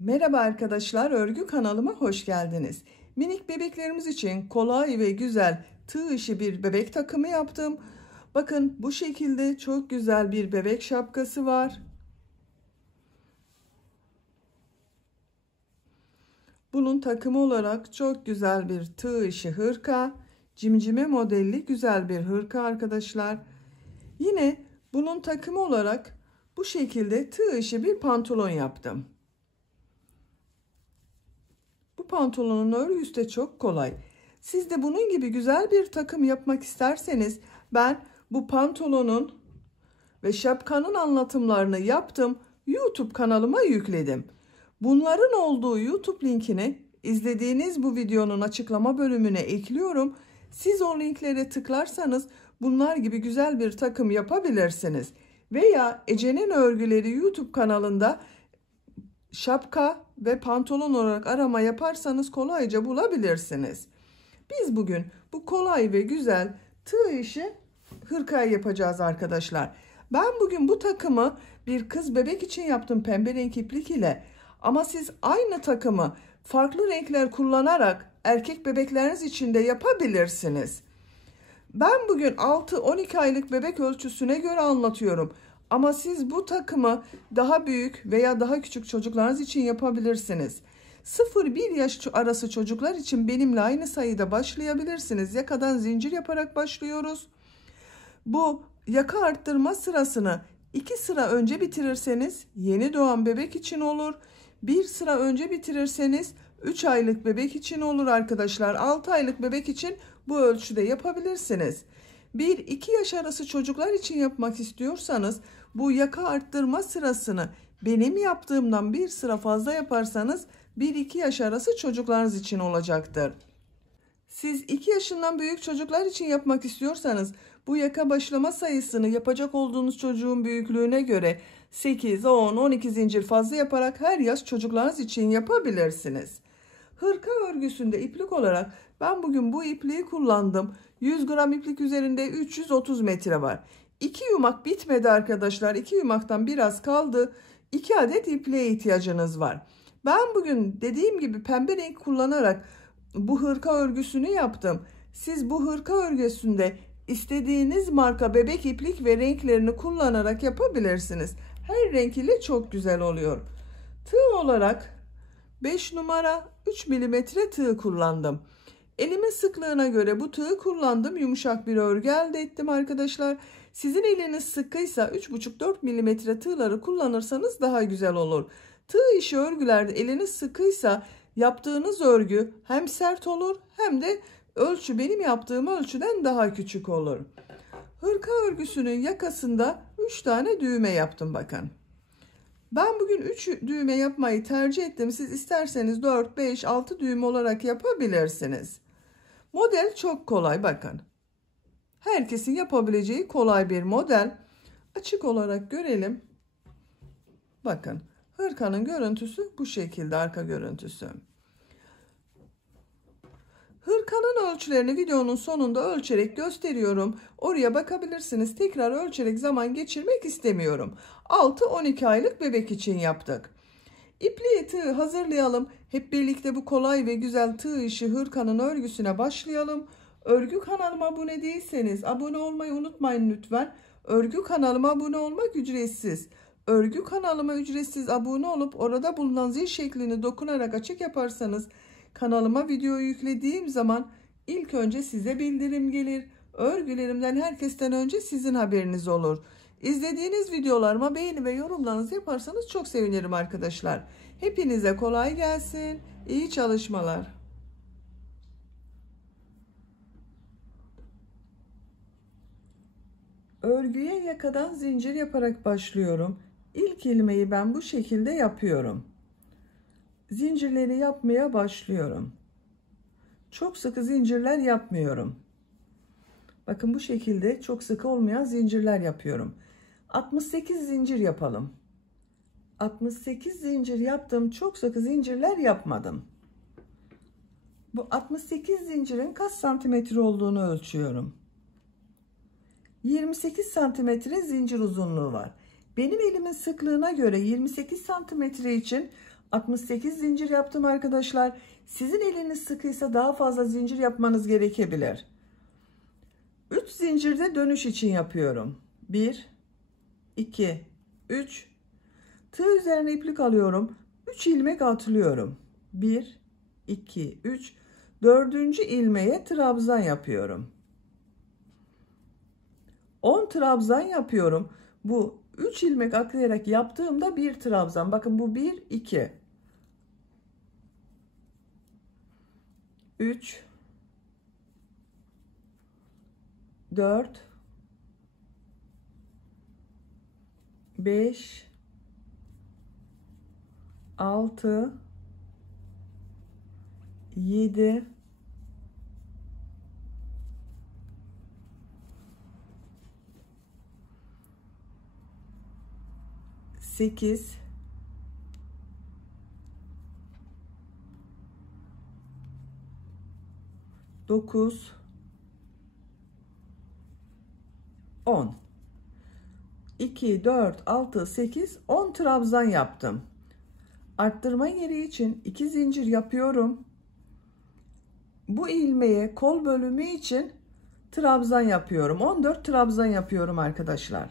Merhaba arkadaşlar, örgü kanalıma hoş geldiniz. Minik bebeklerimiz için kolay ve güzel tığ işi bir bebek takımı yaptım. Bakın bu şekilde çok güzel bir bebek şapkası var. Bunun takımı olarak çok güzel bir tığ işi hırka, cimcime modelli güzel bir hırka arkadaşlar. Yine bunun takımı olarak bu şekilde tığ işi bir pantolon yaptım. Bu pantolonun örgüsü de çok kolay. Siz de bunun gibi güzel bir takım yapmak isterseniz ben bu pantolonun ve şapkanın anlatımlarını yaptım. YouTube kanalıma yükledim. Bunların olduğu YouTube linkini izlediğiniz bu videonun açıklama bölümüne ekliyorum. Siz o linklere tıklarsanız bunlar gibi güzel bir takım yapabilirsiniz. Veya Ece'nin Örgüleri YouTube kanalında şapka ve pantolon olarak arama yaparsanız kolayca bulabilirsiniz. Biz bugün bu kolay ve güzel tığ işi hırkayı yapacağız arkadaşlar. Ben bugün bu takımı bir kız bebek için yaptım pembe renk iplik ile. Ama siz aynı takımı farklı renkler kullanarak erkek bebekleriniz için de yapabilirsiniz. Ben bugün 6-12 aylık bebek ölçüsüne göre anlatıyorum. Ama siz bu takımı daha büyük veya daha küçük çocuklarınız için yapabilirsiniz. 0-1 yaş arası çocuklar için benimle aynı sayıda başlayabilirsiniz. Yakadan zincir yaparak başlıyoruz. Bu yaka arttırma sırasını 2 sıra önce bitirirseniz yeni doğan bebek için olur. 1 sıra önce bitirirseniz 3 aylık bebek için olur arkadaşlar. 6 aylık bebek için bu ölçüde yapabilirsiniz. 1-2 yaş arası çocuklar için yapmak istiyorsanız bu yaka arttırma sırasını benim yaptığımdan 1 sıra fazla yaparsanız 1-2 yaş arası çocuklarınız için olacaktır. Siz 2 yaşından büyük çocuklar için yapmak istiyorsanız bu yaka başlama sayısını yapacak olduğunuz çocuğun büyüklüğüne göre 8, 10, 12 zincir fazla yaparak her yaş çocuklarınız için yapabilirsiniz. Hırka örgüsünde iplik olarak ben bugün bu ipliği kullandım. 100 gram iplik üzerinde 330 metre var. 2 yumak bitmedi arkadaşlar. 2 yumaktan biraz kaldı. 2 adet ipliğe ihtiyacınız var. Ben bugün dediğim gibi pembe renk kullanarak bu hırka örgüsünü yaptım. Siz bu hırka örgüsünde istediğiniz marka bebek iplik ve renklerini kullanarak yapabilirsiniz. Her renk ile çok güzel oluyor. Tığ olarak 5 numara 3 milimetre tığ kullandım. Elimin sıklığına göre bu tığı kullandım. Yumuşak bir örgü elde ettim arkadaşlar. Sizin eliniz sıkıysa 3,5-4 milimetre tığları kullanırsanız daha güzel olur. Tığ işi örgülerde eliniz sıkıysa yaptığınız örgü hem sert olur hem de ölçü benim yaptığım ölçüden daha küçük olur. Hırka örgüsünün yakasında 3 tane düğme yaptım bakın. Ben bugün 3 düğme yapmayı tercih ettim. Siz isterseniz 4, 5, 6 düğme olarak yapabilirsiniz. Model çok kolay bakın. Herkesin yapabileceği kolay bir model. Açık olarak görelim. Bakın hırkanın görüntüsü bu şekilde, arka görüntüsü. Hırkanın ölçülerini videonun sonunda ölçerek gösteriyorum. Oraya bakabilirsiniz. Tekrar ölçerek zaman geçirmek istemiyorum. 6-12 aylık bebek için yaptık. İpliği tığ hazırlayalım. Hep birlikte bu kolay ve güzel tığ işi hırkanın örgüsüne başlayalım. Örgü kanalıma abone değilseniz abone olmayı unutmayın lütfen. Örgü kanalıma abone olmak ücretsiz. Örgü kanalıma ücretsiz abone olup orada bulunan zil şeklini dokunarak açık yaparsanız kanalıma video yüklediğim zaman ilk önce size bildirim gelir. Örgülerimden herkesten önce sizin haberiniz olur. İzlediğiniz videolarıma beğeni ve yorumlarınızı yaparsanız çok sevinirim arkadaşlar. Hepinize kolay gelsin. İyi çalışmalar. Örgüye yakadan zincir yaparak başlıyorum. İlk ilmeği ben bu şekilde yapıyorum. Zincirleri yapmaya başlıyorum. Çok sıkı zincirler yapmıyorum. Bakın bu şekilde çok sıkı olmayan zincirler yapıyorum. 68 zincir yapalım. 68 zincir yaptım. Çok sıkı zincirler yapmadım. Bu 68 zincirin kaç santimetre olduğunu ölçüyorum. 28 santimetre zincir uzunluğu var. Benim elimin sıklığına göre 28 santimetre için 68 zincir yaptım arkadaşlar. Sizin eliniz sıkıysa daha fazla zincir yapmanız gerekebilir. 3 zincirde dönüş için yapıyorum. 1 2 3. Tığ üzerine iplik alıyorum. 3 ilmek atlıyorum. 1 2 3. Dördüncü ilmeğe trabzan yapıyorum. 10 trabzan yapıyorum. Bu 3 ilmek atlayarak yaptığımda bir trabzan. Bakın bu 1 2 3 4 5 6 7 8 9 10 2 4 6 8 10 trabzan yaptım. Arttırma yeri için 2 zincir yapıyorum. Bu ilmeğe kol bölümü için trabzan yapıyorum. 14 trabzan yapıyorum arkadaşlar.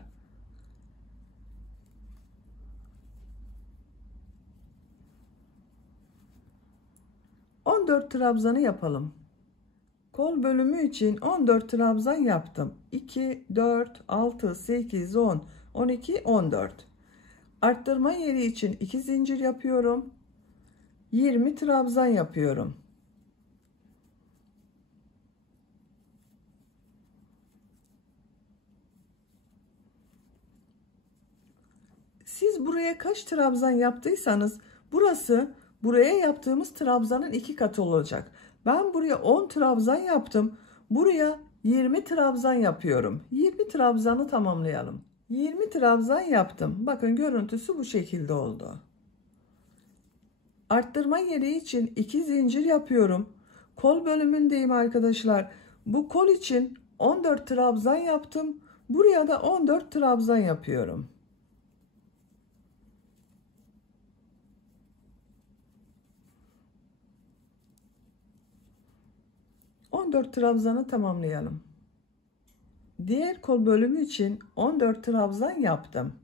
...14 trabzanı yapalım. Kol bölümü için 14 trabzan yaptım. 2, 4, 6, 8, 10, 12, 14. Arttırma yeri için 2 zincir yapıyorum. 20 trabzan yapıyorum. Siz buraya kaç trabzan yaptıysanız buraya yaptığımız trabzanın 2 katı olacak. Ben buraya 10 trabzan yaptım. Buraya 20 trabzan yapıyorum. 20 trabzanı tamamlayalım. 20 trabzan yaptım. Bakın görüntüsü bu şekilde oldu. Arttırma yeri için 2 zincir yapıyorum. Kol bölümündeyim arkadaşlar. Bu kol için 14 trabzan yaptım. Buraya da 14 trabzan yapıyorum. ...14 trabzanı tamamlayalım. Diğer kol bölümü için 14 trabzan yaptım.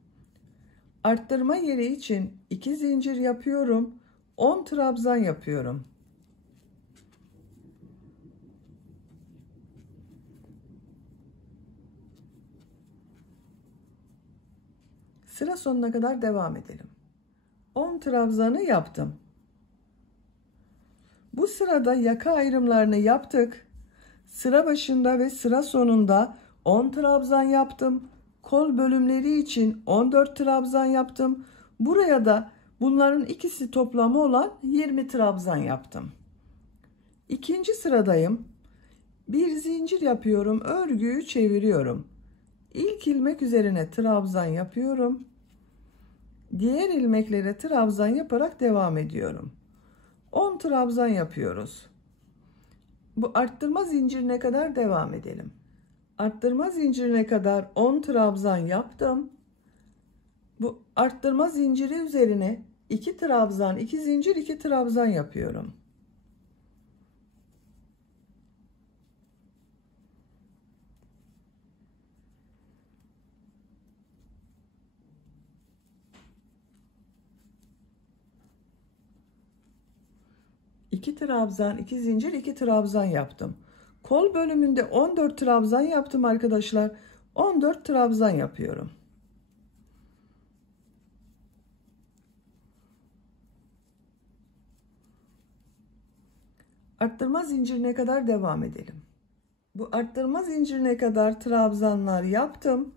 Arttırma yeri için 2 zincir yapıyorum. 10 trabzan yapıyorum. Sıra sonuna kadar devam edelim. 10 trabzanı yaptım. Bu sırada yaka ayrımlarını yaptık. Sıra başında ve sıra sonunda 10 trabzan yaptım. Kol bölümleri için 14 trabzan yaptım. Buraya da bunların ikisi toplamı olan 20 trabzan yaptım. İkinci sıradayım. Bir zincir yapıyorum. Örgüyü çeviriyorum. İlk ilmek üzerine trabzan yapıyorum. Diğer ilmeklere trabzan yaparak devam ediyorum. 10 trabzan yapıyoruz. Bu arttırma zincirine kadar devam edelim. Arttırma zincirine kadar 10 trabzan yaptım. Bu arttırma zinciri üzerine 2 trabzan, 2 zincir, 2 trabzan yapıyorum. İki trabzan, 2 zincir, 2 trabzan yaptım. Kol bölümünde 14 trabzan yaptım arkadaşlar. 14 trabzan yapıyorum. Arttırma zincirine kadar devam edelim. Bu arttırma zincirine kadar trabzanlar yaptım.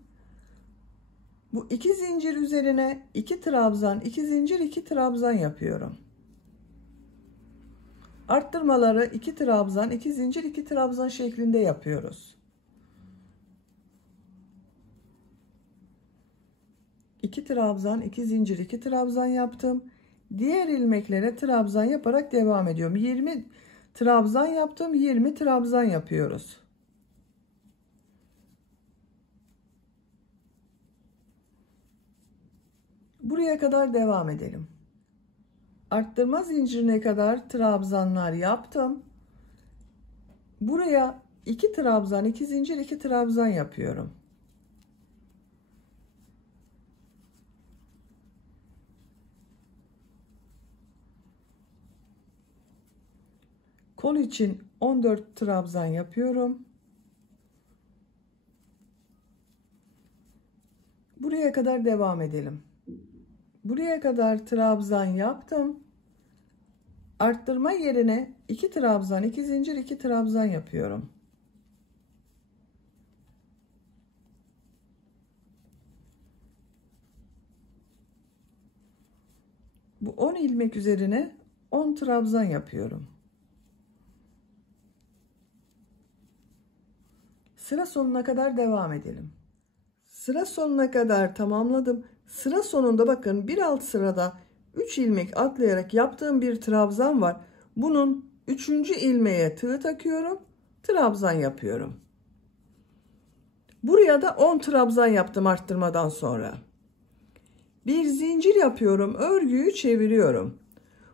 Bu 2 zincir üzerine 2 trabzan, 2 zincir, 2 trabzan yapıyorum. Arttırmaları 2 trabzan, 2 zincir, 2 trabzan şeklinde yapıyoruz. 2 trabzan, 2 zincir, 2 trabzan yaptım. Diğer ilmeklere trabzan yaparak devam ediyorum. 20 trabzan yaptım, 20 trabzan yapıyoruz. Buraya kadar devam edelim. Arttırma zincirine kadar trabzanlar yaptım. Buraya 2 trabzan, 2 zincir, 2 trabzan yapıyorum. Kol için 14 trabzan yapıyorum. Buraya kadar devam edelim. Buraya kadar trabzan yaptım. Arttırma yerine 2 trabzan, 2 zincir, 2 trabzan yapıyorum. Bu 10 ilmek üzerine 10 trabzan yapıyorum. Sıra sonuna kadar devam edelim. Sıra sonuna kadar tamamladım. Sıra sonunda bakın bir alt sırada 3 ilmek atlayarak yaptığım bir trabzan var. Bunun 3. ilmeğe tığ takıyorum. Trabzan yapıyorum. Buraya da 10 trabzan yaptım arttırmadan sonra. Bir zincir yapıyorum. Örgüyü çeviriyorum.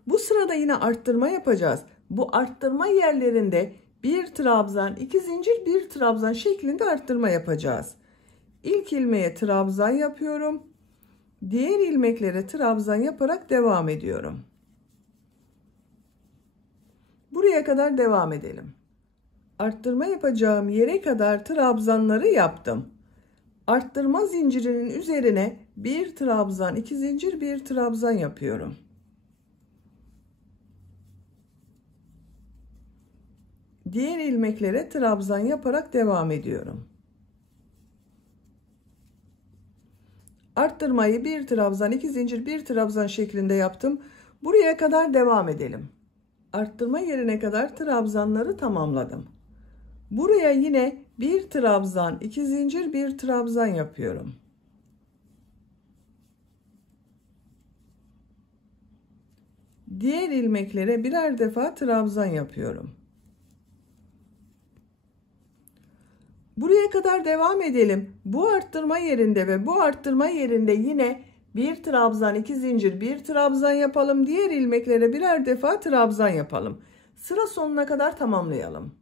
Bu sırada yine arttırma yapacağız. Bu arttırma yerlerinde bir trabzan, 2 zincir, bir trabzan şeklinde arttırma yapacağız. İlk ilmeğe trabzan yapıyorum. Diğer ilmeklere trabzan yaparak devam ediyorum. Buraya kadar devam edelim. Arttırma yapacağım yere kadar trabzanları yaptım. Arttırma zincirinin üzerine bir trabzan, 2 zincir, bir trabzan yapıyorum. Diğer ilmeklere trabzan yaparak devam ediyorum. Arttırmayı bir trabzan, 2 zincir, bir trabzan şeklinde yaptım. Buraya kadar devam edelim. Arttırma yerine kadar trabzanları tamamladım. Buraya yine bir trabzan, 2 zincir, bir trabzan yapıyorum. Diğer ilmeklere birer defa trabzan yapıyorum. Buraya kadar devam edelim. Bu arttırma yerinde ve bu arttırma yerinde yine bir trabzan, 2 zincir, bir trabzan yapalım. Diğer ilmeklere birer defa trabzan yapalım. Sıra sonuna kadar tamamlayalım.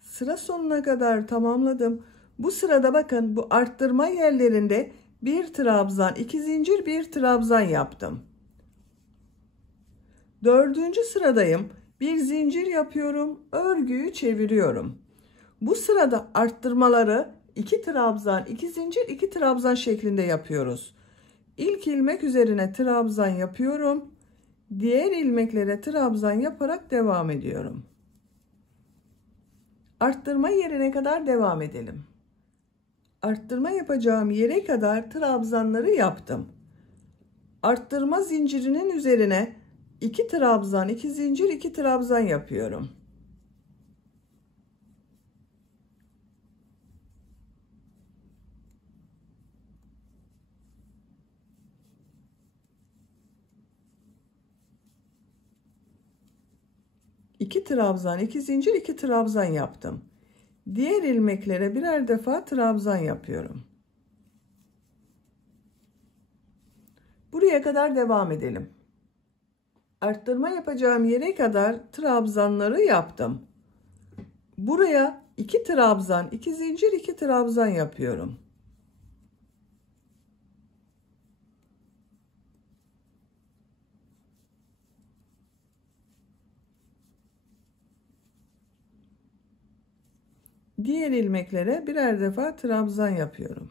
Sıra sonuna kadar tamamladım. Bu sırada bakın bu arttırma yerlerinde bir trabzan, 2 zincir, bir trabzan yaptım. 4. sıradayım. Bir zincir yapıyorum. Örgüyü çeviriyorum. Bu sırada arttırmaları 2 trabzan, 2 zincir, 2 trabzan şeklinde yapıyoruz. İlk ilmek üzerine trabzan yapıyorum. Diğer ilmeklere trabzan yaparak devam ediyorum. Arttırma yerine kadar devam edelim. Arttırma yapacağım yere kadar trabzanları yaptım. Arttırma zincirinin üzerine 2 trabzan, 2 zincir, 2 trabzan yapıyorum. İki trabzan, 2 zincir, 2 trabzan yaptım. Diğer ilmeklere birer defa trabzan yapıyorum. Buraya kadar devam edelim. Arttırma yapacağım yere kadar trabzanları yaptım. Buraya 2 trabzan, 2 zincir, 2 trabzan yapıyorum. Diğer ilmeklere birer defa trabzan yapıyorum.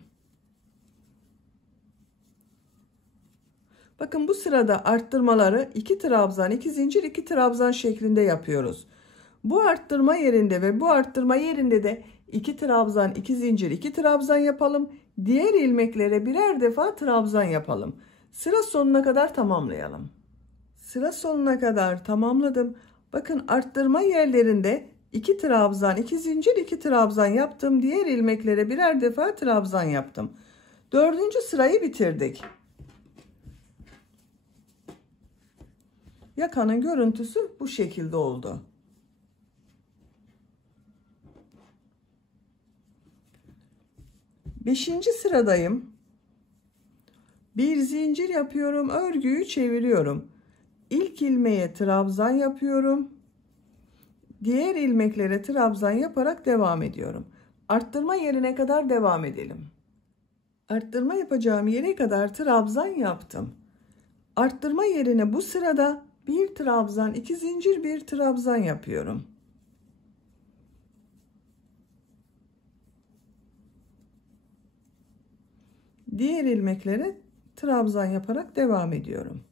Bakın bu sırada arttırmaları 2 trabzan, 2 zincir, 2 trabzan şeklinde yapıyoruz. Bu arttırma yerinde ve bu arttırma yerinde de 2 trabzan, 2 zincir, 2 trabzan yapalım. Diğer ilmeklere birer defa trabzan yapalım. Sıra sonuna kadar tamamlayalım. Sıra sonuna kadar tamamladım. Bakın arttırma yerlerinde 2 trabzan, 2 zincir, 2 trabzan yaptım. Diğer ilmeklere birer defa trabzan yaptım. 4. sırayı bitirdik. Yakanın görüntüsü bu şekilde oldu. Beşinci sıradayım. Bir zincir yapıyorum, örgüyü çeviriyorum. İlk ilmeğe trabzan yapıyorum. Diğer ilmeklere trabzan yaparak devam ediyorum. Arttırma yerine kadar devam edelim. Arttırma yapacağım yere kadar trabzan yaptım. Arttırma yerine bu sırada bir trabzan, 2 zincir, bir trabzan yapıyorum. Diğer ilmeklere trabzan yaparak devam ediyorum.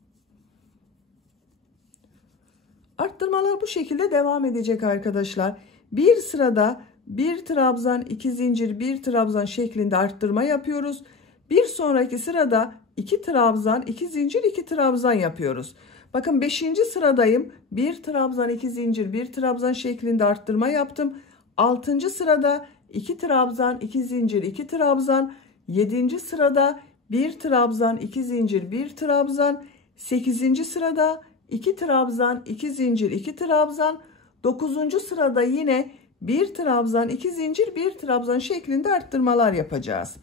Arttırmalar bu şekilde devam edecek arkadaşlar. Bir sırada bir trabzan, 2 zincir, bir trabzan şeklinde arttırma yapıyoruz. Bir sonraki sırada 2 trabzan, 2 zincir, 2 trabzan yapıyoruz. Bakın 5. sıradayım. Bir trabzan, 2 zincir, bir trabzan şeklinde arttırma yaptım. 6. sırada 2 trabzan, 2 zincir, 2 trabzan. 7. sırada bir trabzan, 2 zincir, bir trabzan. 8. sırada 2 trabzan, 2 zincir, 2 trabzan. 9. sırada yine bir trabzan, 2 zincir, bir trabzan şeklinde arttırmalar yapacağız.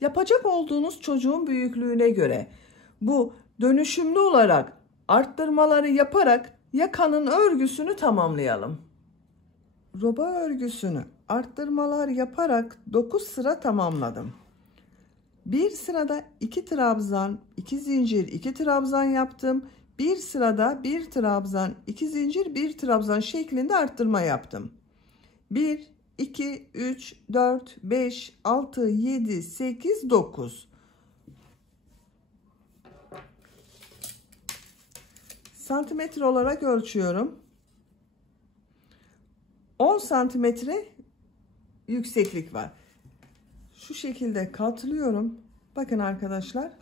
Yapacak olduğunuz çocuğun büyüklüğüne göre bu dönüşümlü olarak arttırmaları yaparak yakanın örgüsünü tamamlayalım. Roba örgüsünü arttırmalar yaparak 9 sıra tamamladım. Bir sırada 2 trabzan, 2 zincir, 2 trabzan yaptım. Bir sırada bir trabzan, 2 zincir, bir trabzan şeklinde arttırma yaptım. 1, 2, 3, 4, 5, 6, 7, 8, 9. Santimetre olarak ölçüyorum. 10 santimetre yükseklik var. Şu şekilde katlıyorum. Bakın arkadaşlar,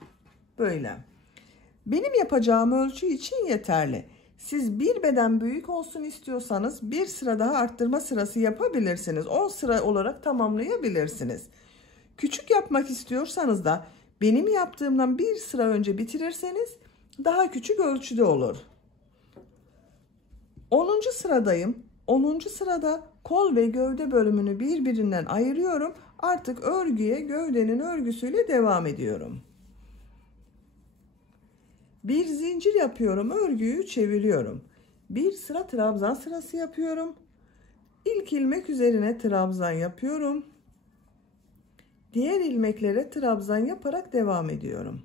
böyle. Benim yapacağım ölçü için yeterli. Siz bir beden büyük olsun istiyorsanız bir sıra daha arttırma sırası yapabilirsiniz. 10 sıra olarak tamamlayabilirsiniz. Küçük yapmak istiyorsanız da benim yaptığımdan bir sıra önce bitirirseniz daha küçük ölçüde olur. 10. sıradayım. 10. sırada kol ve gövde bölümünü birbirinden ayırıyorum. Artık örgüye gövdenin örgüsüyle devam ediyorum. Bir zincir yapıyorum, örgüyü çeviriyorum. Bir sıra trabzan sırası yapıyorum. İlk ilmek üzerine trabzan yapıyorum. Diğer ilmeklere trabzan yaparak devam ediyorum.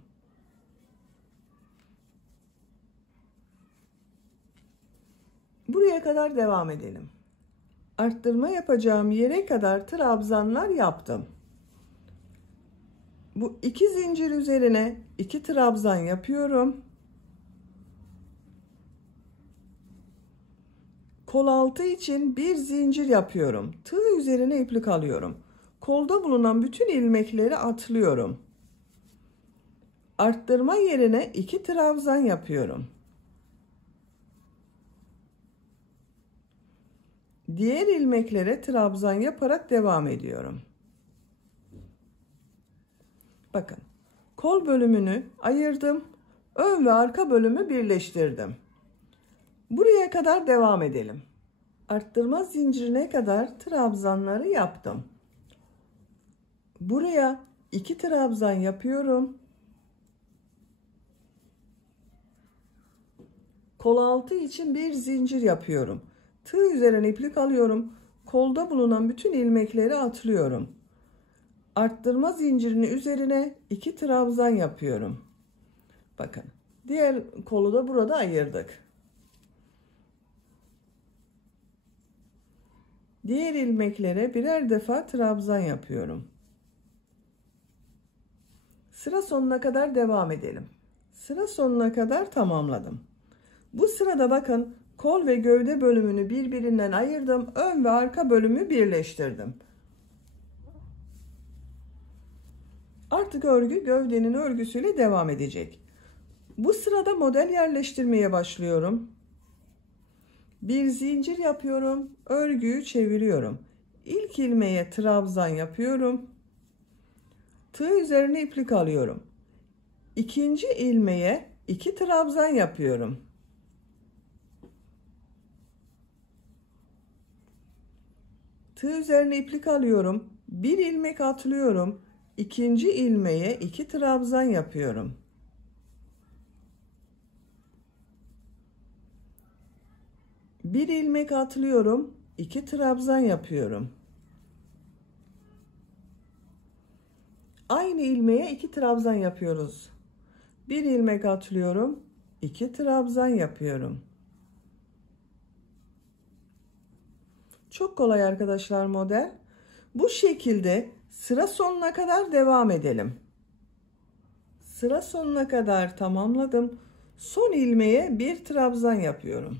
Buraya kadar devam edelim. Arttırma yapacağım yere kadar trabzanlar yaptım. Bu 2 zincir üzerine 2 trabzan yapıyorum. Kol altı için bir zincir yapıyorum. Tığ üzerine iplik alıyorum. Kolda bulunan bütün ilmekleri atlıyorum. Arttırma yerine 2 trabzan yapıyorum. Diğer ilmeklere trabzan yaparak devam ediyorum. Bakın, kol bölümünü ayırdım. Ön ve arka bölümü birleştirdim. Buraya kadar devam edelim. Arttırma zincirine kadar trabzanları yaptım. Buraya 2 trabzan yapıyorum. Kol altı için bir zincir yapıyorum. Tığ üzerine iplik alıyorum. Kolda bulunan bütün ilmekleri atlıyorum. Arttırma zincirinin üzerine 2 trabzan yapıyorum. Bakın, diğer kolu da burada ayırdık. Diğer ilmeklere birer defa trabzan yapıyorum. Sıra sonuna kadar devam edelim. Sıra sonuna kadar tamamladım. Bu sırada bakın, kol ve gövde bölümünü birbirinden ayırdım. Ön ve arka bölümü birleştirdim. Artık örgü gövdenin örgüsüyle devam edecek. Bu sırada model yerleştirmeye başlıyorum. Bir zincir yapıyorum. Örgüyü çeviriyorum. İlk ilmeğe trabzan yapıyorum. Tığ üzerine iplik alıyorum. İkinci ilmeğe 2 trabzan yapıyorum. Tığ üzerine iplik alıyorum. Bir ilmek atlıyorum. İkinci ilmeğe 2 trabzan yapıyorum. Bir ilmek atlıyorum, 2 trabzan yapıyorum. Aynı ilmeğe 2 trabzan yapıyoruz. Bir ilmek atlıyorum, 2 trabzan yapıyorum. Çok kolay arkadaşlar model. Bu şekilde sıra sonuna kadar devam edelim. Sıra sonuna kadar tamamladım. Son ilmeğe bir trabzan yapıyorum.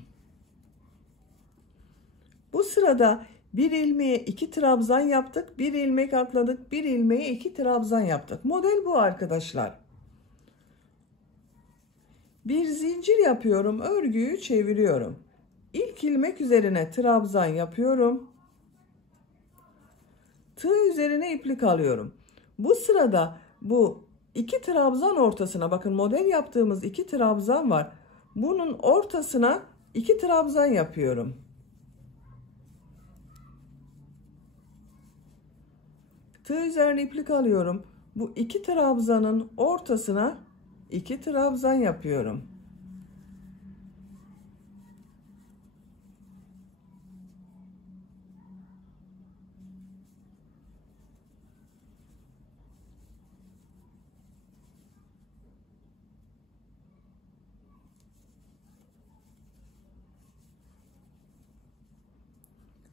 Bu sırada bir ilmeğe 2 trabzan yaptık. Bir ilmek atladık. Bir ilmeğe 2 trabzan yaptık. Model bu arkadaşlar. Bir zincir yapıyorum. Örgüyü çeviriyorum. İlk ilmek üzerine trabzan yapıyorum. Tığ üzerine iplik alıyorum. Bu sırada bu 2 trabzan ortasına, bakın model yaptığımız 2 trabzan var. Bunun ortasına 2 trabzan yapıyorum. Tığ üzerine iplik alıyorum. Bu 2 trabzanın ortasına 2 trabzan yapıyorum.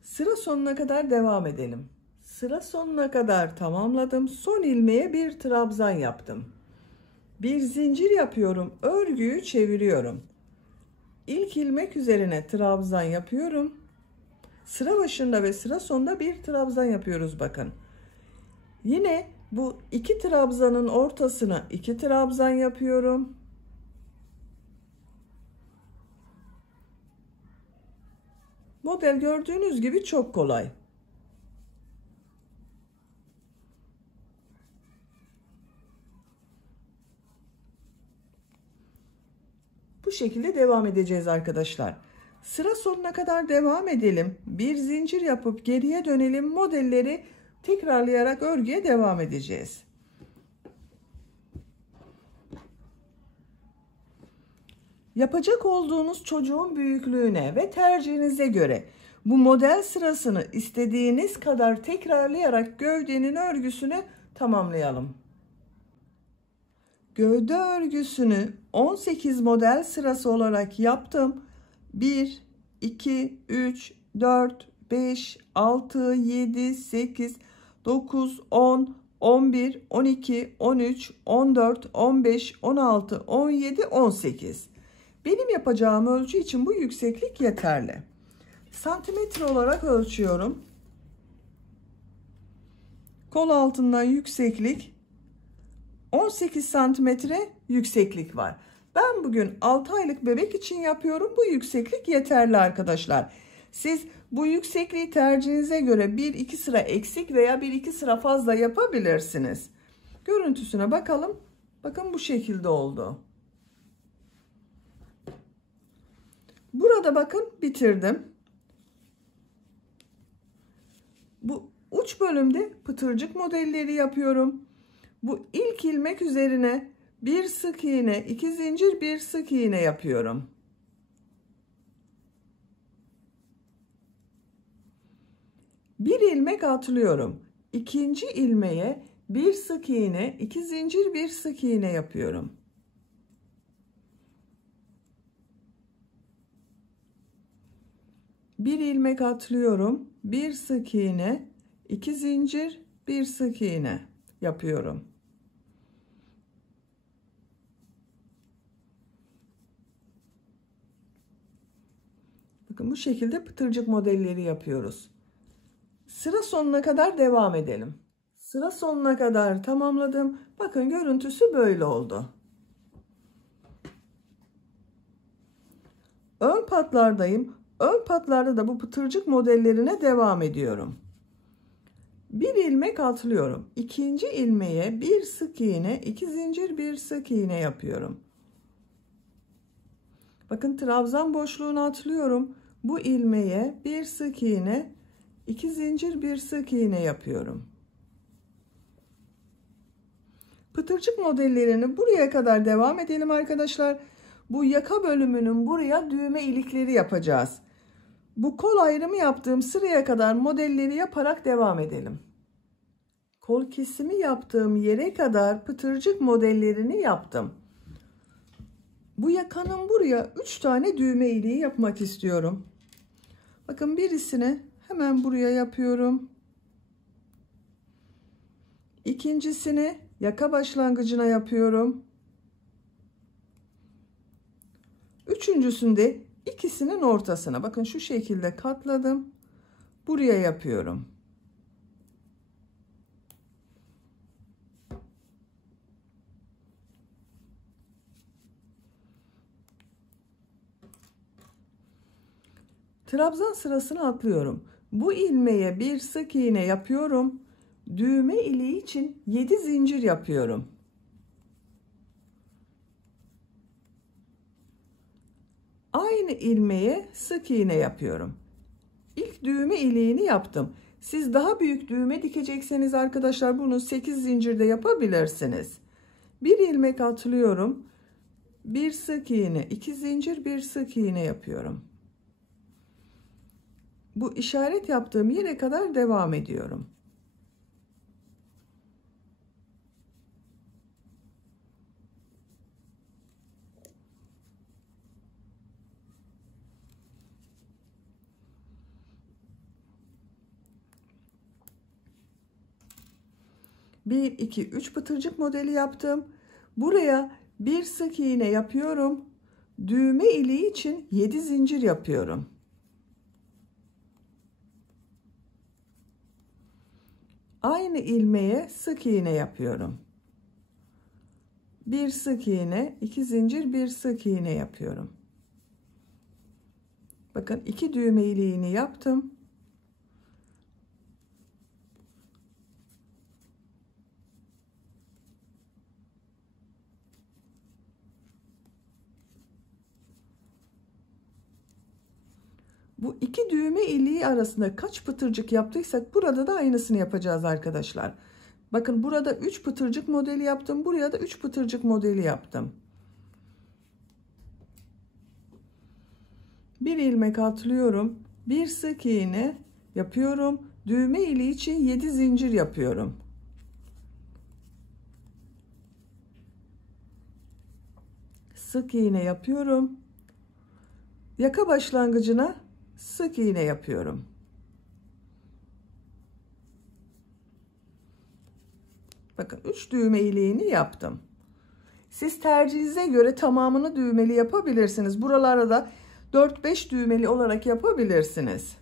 Sıra sonuna kadar devam edelim. Sıra sonuna kadar tamamladım. Son ilmeğe bir trabzan yaptım. Bir zincir yapıyorum. Örgüyü çeviriyorum. İlk ilmek üzerine trabzan yapıyorum. Sıra başında ve sıra sonunda bir trabzan yapıyoruz bakın. Yine bu 2 trabzanın ortasına 2 trabzan yapıyorum. Model gördüğünüz gibi çok kolay. Bu şekilde devam edeceğiz arkadaşlar. Sıra sonuna kadar devam edelim. Bir zincir yapıp geriye dönelim. Modelleri tekrarlayarak örgüye devam edeceğiz. Yapacak olduğunuz çocuğun büyüklüğüne ve tercihinize göre bu model sırasını istediğiniz kadar tekrarlayarak gövdenin örgüsünü tamamlayalım. Gövde örgüsünü 18 model sırası olarak yaptım. 1, 2, 3, 4, 5, 6, 7, 8, 9, 10, 11, 12, 13, 14, 15, 16, 17, 18. Benim yapacağım ölçü için bu yükseklik yeterli. Santimetre olarak ölçüyorum. Kol altından yükseklik 18 santimetre yükseklik var. Ben bugün 6 aylık bebek için yapıyorum. Bu yükseklik yeterli arkadaşlar. Siz bu yüksekliği tercihinize göre 1-2 sıra eksik veya 1-2 sıra fazla yapabilirsiniz. Görüntüsüne bakalım. Bakın bu şekilde oldu. Burada bakın bitirdim. Bu uç bölümde pıtırcık modelleri yapıyorum. Bu ilk ilmek üzerine bir sık iğne, 2 zincir, bir sık iğne yapıyorum. Bir ilmek atlıyorum. İkinci ilmeğe bir sık iğne, 2 zincir, bir sık iğne yapıyorum. Bir ilmek atlıyorum. Bir sık iğne, 2 zincir, bir sık iğne yapıyorum. Bakın bu şekilde pıtırcık modelleri yapıyoruz. Sıra sonuna kadar devam edelim. Sıra sonuna kadar tamamladım. Bakın görüntüsü böyle oldu. Ön patlardayım. Ön patlarda da bu pıtırcık modellerine devam ediyorum. Bir ilmek atlıyorum. İkinci ilmeğe bir sık iğne, 2 zincir, bir sık iğne yapıyorum. Bakın trabzan boşluğunu atlıyorum. Bu ilmeğe bir sık iğne, 2 zincir, bir sık iğne yapıyorum. Pıtırcık modellerini buraya kadar devam edelim arkadaşlar. Bu yaka bölümünün buraya düğme ilikleri yapacağız. Bu kol ayrımı yaptığım sıraya kadar modelleri yaparak devam edelim. Kol kesimi yaptığım yere kadar pıtırcık modellerini yaptım. Bu yakanın buraya 3 tane düğme iliği yapmak istiyorum. Bakın birisini hemen buraya yapıyorum. İkincisini yaka başlangıcına yapıyorum. Üçüncüsünde ikisinin ortasına. Bakın şu şekilde katladım. Buraya yapıyorum. Trabzan sırasını atlıyorum. Bu ilmeğe bir sık iğne yapıyorum. Düğme iliği için 7 zincir yapıyorum. Aynı ilmeğe sık iğne yapıyorum. İlk düğme iliğini yaptım. Siz daha büyük düğme dikecekseniz arkadaşlar bunu 8 zincirde yapabilirsiniz. Bir ilmek atlıyorum. Bir sık iğne, 2 zincir, bir sık iğne yapıyorum. Bu işaret yaptığım yere kadar devam ediyorum. Bir, iki, üç pıtırcık modeli yaptım. Buraya bir sık iğne yapıyorum. Düğme iliği için 7 zincir yapıyorum. Aynı ilmeğe sık iğne yapıyorum. Bir sık iğne, 2 zincir, bir sık iğne yapıyorum. Bakın 2 düğme iliğini yaptım. Bu 2 düğme iliği arasında kaç pıtırcık yaptıysak burada da aynısını yapacağız arkadaşlar. Bakın burada 3 pıtırcık modeli yaptım. Buraya da 3 pıtırcık modeli yaptım. Bir ilmek atlıyorum. Bir sık iğne yapıyorum. Düğme iliği için 7 zincir yapıyorum. Sık iğne yapıyorum. Yaka başlangıcına sık iğne yapıyorum. Bakın 3 düğme iliğini yaptım. Siz tercihinize göre tamamını düğmeli yapabilirsiniz. Buralara da 4-5 düğmeli olarak yapabilirsiniz.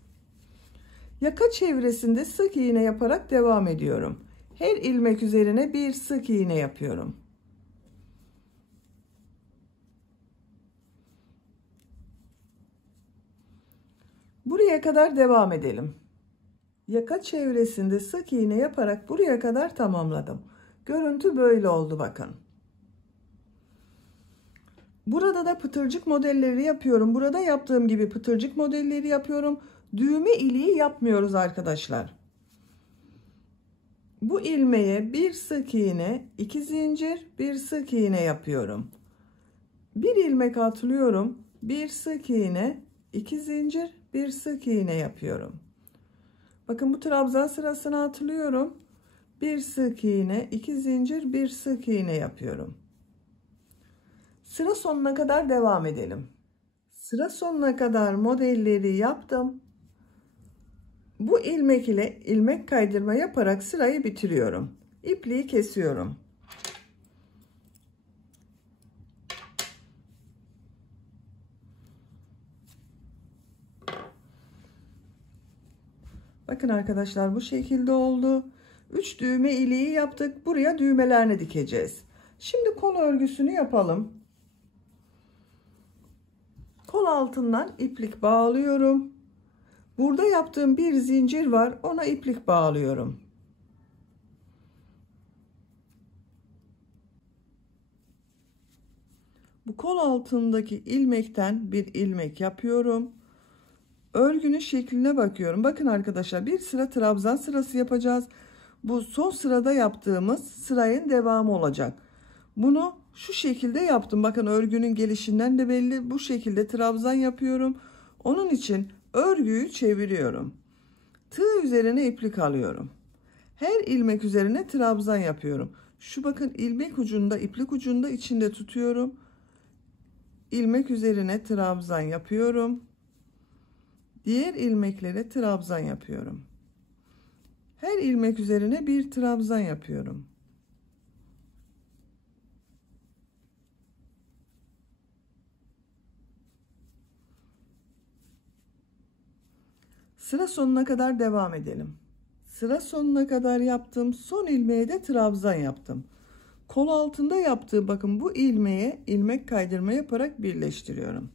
Yaka çevresinde sık iğne yaparak devam ediyorum. Her ilmek üzerine bir sık iğne yapıyorum. Buraya kadar devam edelim. Yaka çevresinde sık iğne yaparak buraya kadar tamamladım. Görüntü böyle oldu bakın. Burada da pıtırcık modelleri yapıyorum. Burada yaptığım gibi pıtırcık modelleri yapıyorum. Düğme iliği yapmıyoruz arkadaşlar. Bu ilmeğe bir sık iğne, 2 zincir, bir sık iğne yapıyorum. Bir ilmek atlıyorum. Bir sık iğne, 2 zincir, bir sık iğne yapıyorum. Bakın bu trabzan sırasını atlıyorum. Bir sık iğne, 2 zincir, bir sık iğne yapıyorum. Sıra sonuna kadar devam edelim. Sıra sonuna kadar modelleri yaptım. Bu ilmek ile ilmek kaydırma yaparak sırayı bitiriyorum. İpliği kesiyorum. Bakın arkadaşlar bu şekilde oldu. 3 düğme iliği yaptık. Buraya düğmelerini dikeceğiz. Şimdi kol örgüsünü yapalım. Kol altından iplik bağlıyorum. Burada yaptığım bir zincir var. Ona iplik bağlıyorum. Bu kol altındaki ilmekten bir ilmek yapıyorum. Örgünün şekline bakıyorum. Bakın arkadaşlar bir sıra trabzan sırası yapacağız. Bu son sırada yaptığımız sırayın devamı olacak. Bunu şu şekilde yaptım. Bakın örgünün gelişinden de belli. Bu şekilde trabzan yapıyorum. Onun için Örgüyü çeviriyorum. Tığ üzerine iplik alıyorum. Her ilmek üzerine trabzan yapıyorum. Şu bakın ilmek ucunda, iplik ucunda içinde tutuyorum. İlmek üzerine trabzan yapıyorum. Diğer ilmeklere trabzan yapıyorum. Her ilmek üzerine bir trabzan yapıyorum. Sıra sonuna kadar devam edelim. Sıra sonuna kadar yaptım. Son ilmeğe de trabzan yaptım. Kol altında yaptığım bakın bu ilmeğe ilmek kaydırma yaparak birleştiriyorum.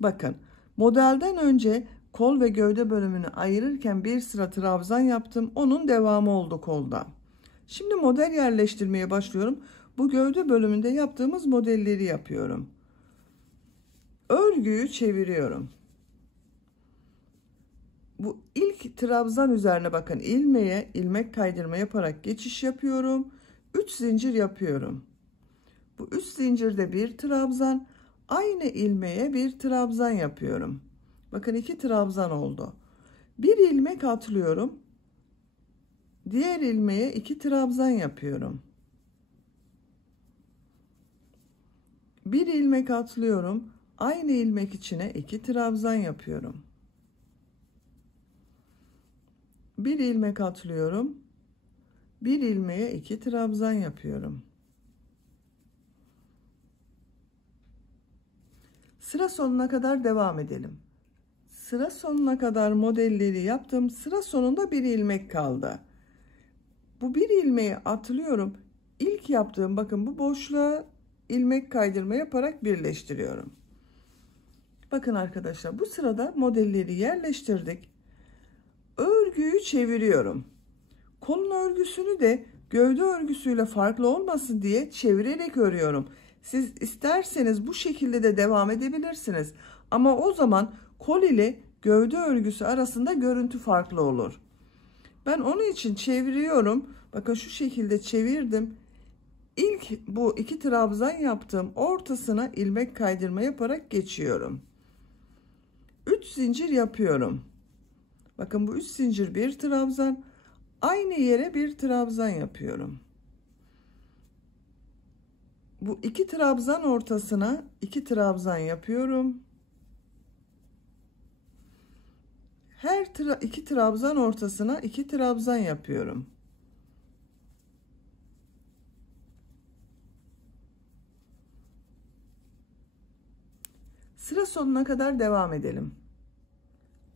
Bakın modelden önce kol ve gövde bölümünü ayırırken bir sıra trabzan yaptım. Onun devamı oldu kolda. Şimdi model yerleştirmeye başlıyorum. Bu gövde bölümünde yaptığımız modelleri yapıyorum. Örgüyü çeviriyorum. Bu ilk trabzan üzerine bakın ilmeğe ilmek kaydırma yaparak geçiş yapıyorum. 3 zincir yapıyorum. Bu 3 zincirde bir trabzan, aynı ilmeğe bir trabzan yapıyorum. Bakın 2 trabzan oldu. Bir ilmek atlıyorum. Diğer ilmeğe 2 trabzan yapıyorum. Bir ilmek atlıyorum. Aynı ilmek içine 2 trabzan yapıyorum. Bir ilmek atlıyorum. Bir ilmeğe 2 trabzan yapıyorum. Sıra sonuna kadar devam edelim. Sıra sonuna kadar modelleri yaptım. Sıra sonunda bir ilmek kaldı. Bu bir ilmeği atlıyorum. İlk yaptığım bakın bu boşluğa ilmek kaydırma yaparak birleştiriyorum. Bakın arkadaşlar bu sırada modelleri yerleştirdik. Örgüyü çeviriyorum. Kolun örgüsünü de gövde örgüsüyle farklı olmasın diye çevirerek örüyorum. Siz isterseniz bu şekilde de devam edebilirsiniz. Ama o zaman kol ile gövde örgüsü arasında görüntü farklı olur. Ben onun için çeviriyorum. Bakın şu şekilde çevirdim. İlk bu 2 trabzan yaptım. Ortasına ilmek kaydırma yaparak geçiyorum. 3 zincir yapıyorum. Bakın bu 3 zincir bir trabzan. Aynı yere bir trabzan yapıyorum. Bu 2 trabzan ortasına 2 trabzan yapıyorum. Her 2 trabzan ortasına 2 trabzan yapıyorum. Sıra sonuna kadar devam edelim.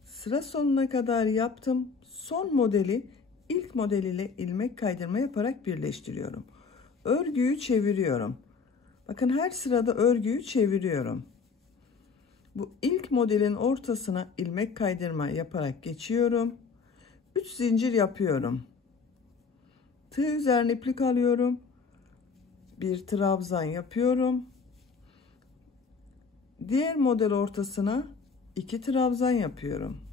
Sıra sonuna kadar yaptım. Son modeli ilk model ile ilmek kaydırma yaparak birleştiriyorum. Örgüyü çeviriyorum. Bakın her sırada örgüyü çeviriyorum. Bu ilk modelin ortasına ilmek kaydırma yaparak geçiyorum. 3 zincir yapıyorum. Tığ üzerine iplik alıyorum. Bir trabzan yapıyorum. Diğer model ortasına 2 trabzan yapıyorum.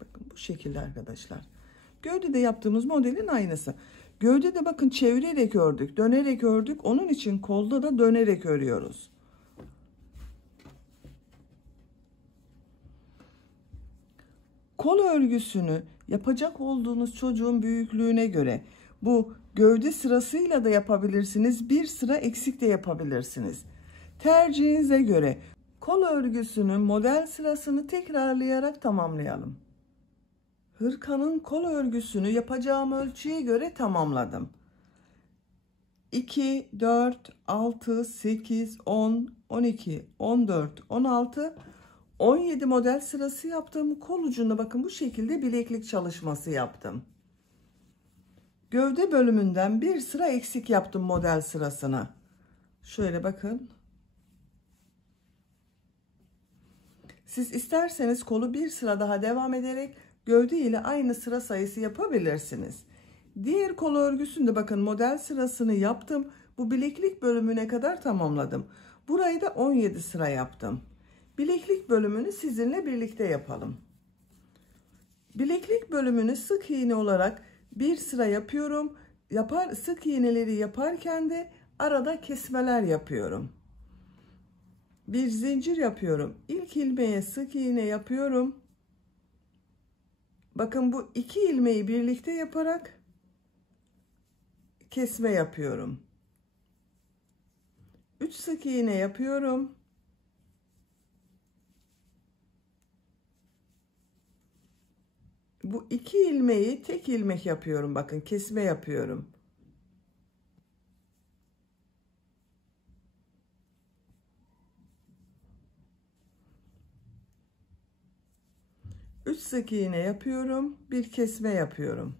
Bakın bu şekilde arkadaşlar. Gövdede yaptığımız modelin aynısı. Gövdede bakın çevirerek ördük, dönerek ördük. Onun için kolda da dönerek örüyoruz. Kol örgüsünü yapacak olduğunuz çocuğun büyüklüğüne göre bu gövde sırasıyla da yapabilirsiniz. Bir sıra eksik de yapabilirsiniz. Tercihinize göre kol örgüsünün model sırasını tekrarlayarak tamamlayalım. Hırkanın kol örgüsünü yapacağım ölçüye göre tamamladım. 2, 4, 6, 8, 10, 12, 14, 16, 17 model sırası yaptım. Kol ucunda bakın bu şekilde bileklik çalışması yaptım. Gövde bölümünden bir sıra eksik yaptım model sırasına. Şöyle bakın. Siz isterseniz kolu bir sıra daha devam ederek gövde ile aynı sıra sayısı yapabilirsiniz. Diğer kol örgüsünde bakın model sırasını yaptım. Bu bileklik bölümüne kadar tamamladım. Burayı da 17 sıra yaptım. Bileklik bölümünü sizinle birlikte yapalım. Bileklik bölümünü sık iğne olarak bir sıra yapıyorum. sık iğneleri yaparken de arada kesmeler yapıyorum. Bir zincir yapıyorum. İlk ilmeğe sık iğne yapıyorum. Bakın bu iki ilmeği birlikte yaparak kesme yapıyorum. 3 sık iğne yapıyorum. Bu iki ilmeği tek ilmek yapıyorum. Bakın kesme yapıyorum. Üç sık iğne yapıyorum. Bir kesme yapıyorum.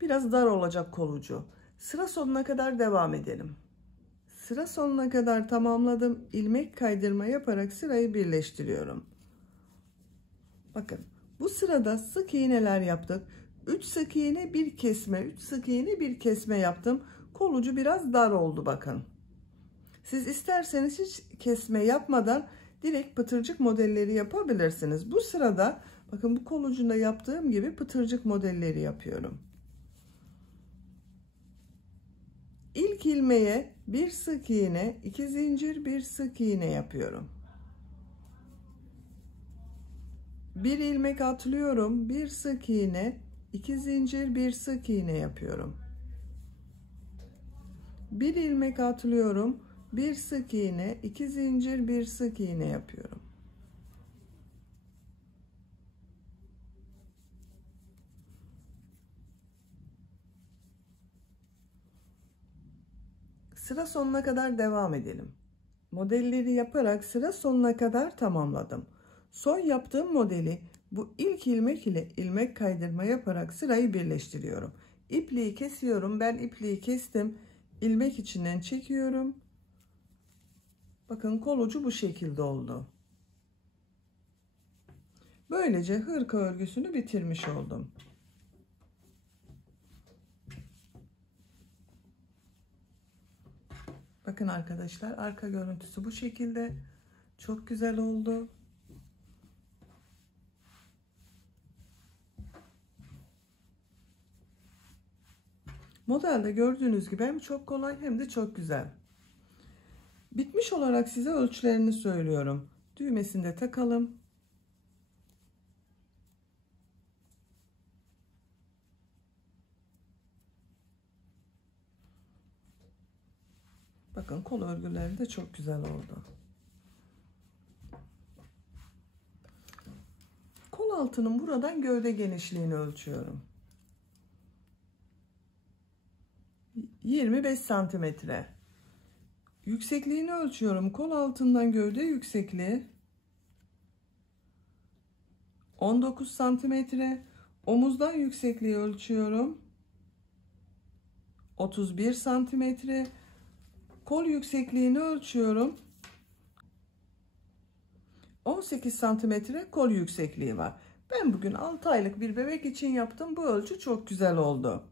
Biraz dar olacak kol ucu. Sıra sonuna kadar devam edelim. Sıra sonuna kadar tamamladım. İlmek kaydırma yaparak sırayı birleştiriyorum. Bakın bu sırada sık iğneler yaptık. 3 sık iğne bir kesme, 3 sık iğne bir kesme yaptım. Kol ucu biraz dar oldu bakın. Siz isterseniz hiç kesme yapmadan direkt pıtırcık modelleri yapabilirsiniz. Bu sırada bakın bu kol ucunda yaptığım gibi pıtırcık modelleri yapıyorum. İlk ilmeğe bir sık iğne, 2 zincir, bir sık iğne yapıyorum. Bir ilmek atlıyorum, bir sık iğne, 2 zincir, bir sık iğne yapıyorum. Bir ilmek atlıyorum, bir sık iğne, 2 zincir, bir sık iğne yapıyorum. Sıra sonuna kadar devam edelim. Modelleri yaparak sıra sonuna kadar tamamladım. Son yaptığım modeli bu ilk ilmek ile ilmek kaydırma yaparak sırayı birleştiriyorum. İpliği kesiyorum. Ben ipliği kestim. İlmek içinden çekiyorum. Bakın kol ucu bu şekilde oldu. Böylece hırka örgüsünü bitirmiş oldum. Bakın arkadaşlar, arka görüntüsü bu şekilde. Çok güzel oldu. Modelde gördüğünüz gibi hem çok kolay hem de çok güzel. Bitmiş olarak size ölçülerini söylüyorum. Düğmesini de takalım. Bakın kol örgüleri de çok güzel oldu. Kol altının buradan gövde genişliğini ölçüyorum. 25 santimetre. Yüksekliğini ölçüyorum. Kol altından gövde yüksekliği 19 santimetre. Omuzdan yüksekliği ölçüyorum. 31 santimetre. Kol yüksekliğini ölçüyorum. 18 santimetre kol yüksekliği var. Ben bugün 6 aylık bir bebek için yaptım. Bu ölçü çok güzel oldu.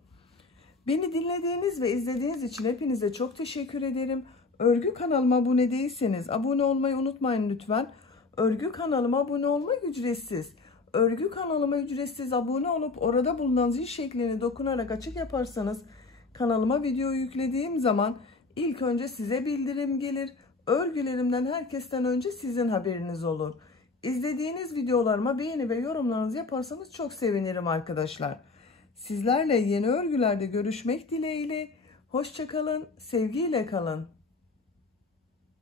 Beni dinlediğiniz ve izlediğiniz için hepinize çok teşekkür ederim. Örgü kanalıma abone değilseniz abone olmayı unutmayın lütfen. Örgü kanalıma abone olmak ücretsiz. Örgü kanalıma ücretsiz abone olup orada bulunan zil şeklini dokunarak açık yaparsanız kanalıma video yüklediğim zaman ilk önce size bildirim gelir. Örgülerimden herkesten önce sizin haberiniz olur. İzlediğiniz videolarıma beğeni ve yorumlarınızı yaparsanız çok sevinirim arkadaşlar. Sizlerle yeni örgülerde görüşmek dileğiyle. Hoşça kalın, sevgiyle kalın.